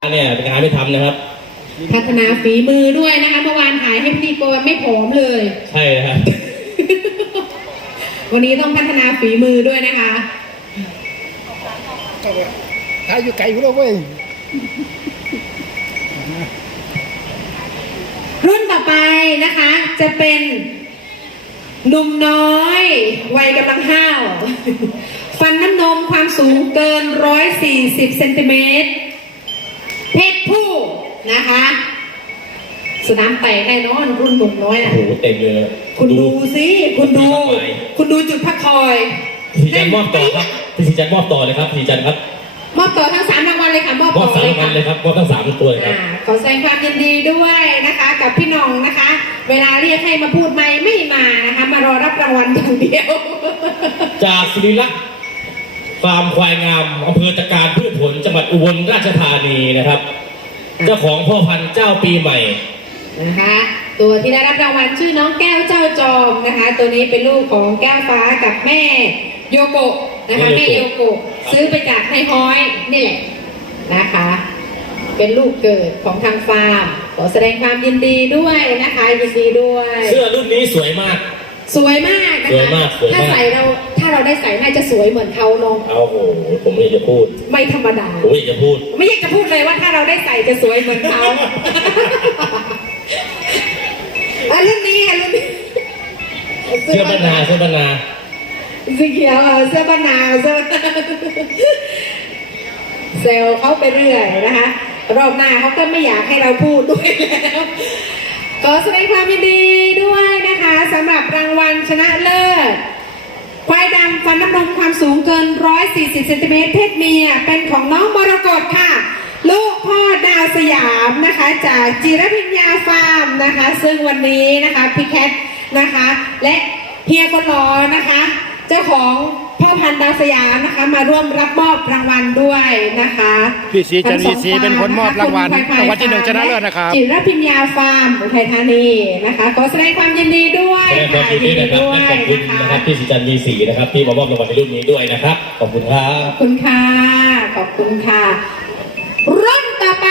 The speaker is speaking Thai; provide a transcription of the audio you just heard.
เนี่ยเป็นงานไม่ทำนะครับ พัฒนาฝีมือด้วยนะคะเมื่อวานถ่ายให้พิธีกรไม่ผอมเลย ใช่นะครับ วันนี้ต้องพัฒนาฝีมือด้วยนะคะหาอยู่ไกลอยู่แล้วเว้ยรุ่นต่อไปนะคะ จะเป็นหนุ่มน้อยวัยกำลังห้าว ฟันน้ำนมความสูงเกิน 140เซนติเมตร เพศผู้นะคะ สนามแตกแน่นอนรุ่นหนุ่มน้อยโอ้อะโหเต็มเลยนะคุณดูสิคุณดู คุณดูจุดพักคอยพี่จันมอบต่อครับพี่จันมอบต่อเลยครับพี่จันครับมอบต่อทั้งสามรางวัลเลยค่ะมอบมอต่บอสามเลยวัค่ะนเลยครับมอบทั้งสามตัวเลยครับอ่าขอแสดงความยินดีด้วยนะคะ กับพี่น้องนะคะ เวลาเรียกให้มาพูดไม่ไม่มานะคะ มารอรับรางวัลอย่างเดียว จากศิริลักษณ์ฟาร์มควายงามอำเภอตะการพืชผล จังหวัดอุบลราชธานีนะครับ เจ้าของพ่อพันธุ์เจ้าปีใหม่ นะคะตัวที่ได้รับรางวัลชื่อน้องแก้วเจ้าจอมนะคะ ตัวนี้เป็นลูกของแก้วฟ้ากับแม่โยโกะนะคะแม่แม่โยโยโกะโกะซื้อไปจากนายฮ้อยนี่แหละนะคะ เป็นลูกเกิดของทางฟาร์มขอแสดงความยินดีด้วยนะคะยินดีด้วย เสื้อรุ่นนี้สวยมาก สวยมากนะสวยคะมากสวยมาก ถ้าใส่เราถ้า เราได้ใส่น่าจะสวยเหมือนเขาเนอะเอาโหผมไม่อยากจะพูด ไม่ธรรมดา ผมไม่อยากจะพูด ไม่อยากจะพูดเลยว่าถ้าเราได้ใส่จะสวยเหมือนเขาอะรุ่นนี้ค่ะรุ่นนี้เสื้อบรรณาเสื้อบรรณาสีเขียวอะเสื้อบรรณาเสื้อเซลล์เขาไปเรื่อยนะคะรอบหน้าเขาก็ไม่อยากให้เราพูดด้วยแล้วขอแสดงความยินดีด้วยนะคะสำหรับรางวัลชนะเลิศควายดำ ฟันน้ำนมความสูงเกิน 140เซนติเมตรเพศเมีย เป็นของน้องมรกตค่ะ ลูกพ่อดาวสยามนะคะ จากจิรพิญญาฟาร์มนะคะ ซึ่งวันนี้นะคะพี่แคทนะคะ และเฮียคนรอนะคะ เจ้าของ พ่อพันธุ์ดาวสยามนะคะ มาร่วมรับมอบรางวัลด้วยนะคะพี่ศรีจันทร์ทั้งสองวีศรีเป็นคนมอบรางวัลคุณไพรางวัลที่หนึ่งชนะเลิศนะครับจิรพิญญาฟาร์มอุทัยธานีนะคะขอแสดงความยินดีด้วยแสดงความค่ะยินดีนะครับด้วและยขอบคุณนะนะคคะรับพี่สิจันทร์มีสีนะครับที่มามอบรางวัลในรุ่นนี้ด้วยนะครับขอบคุณครับขอบคุณค่ะขอบคุณค่ะรุ่นต่อไป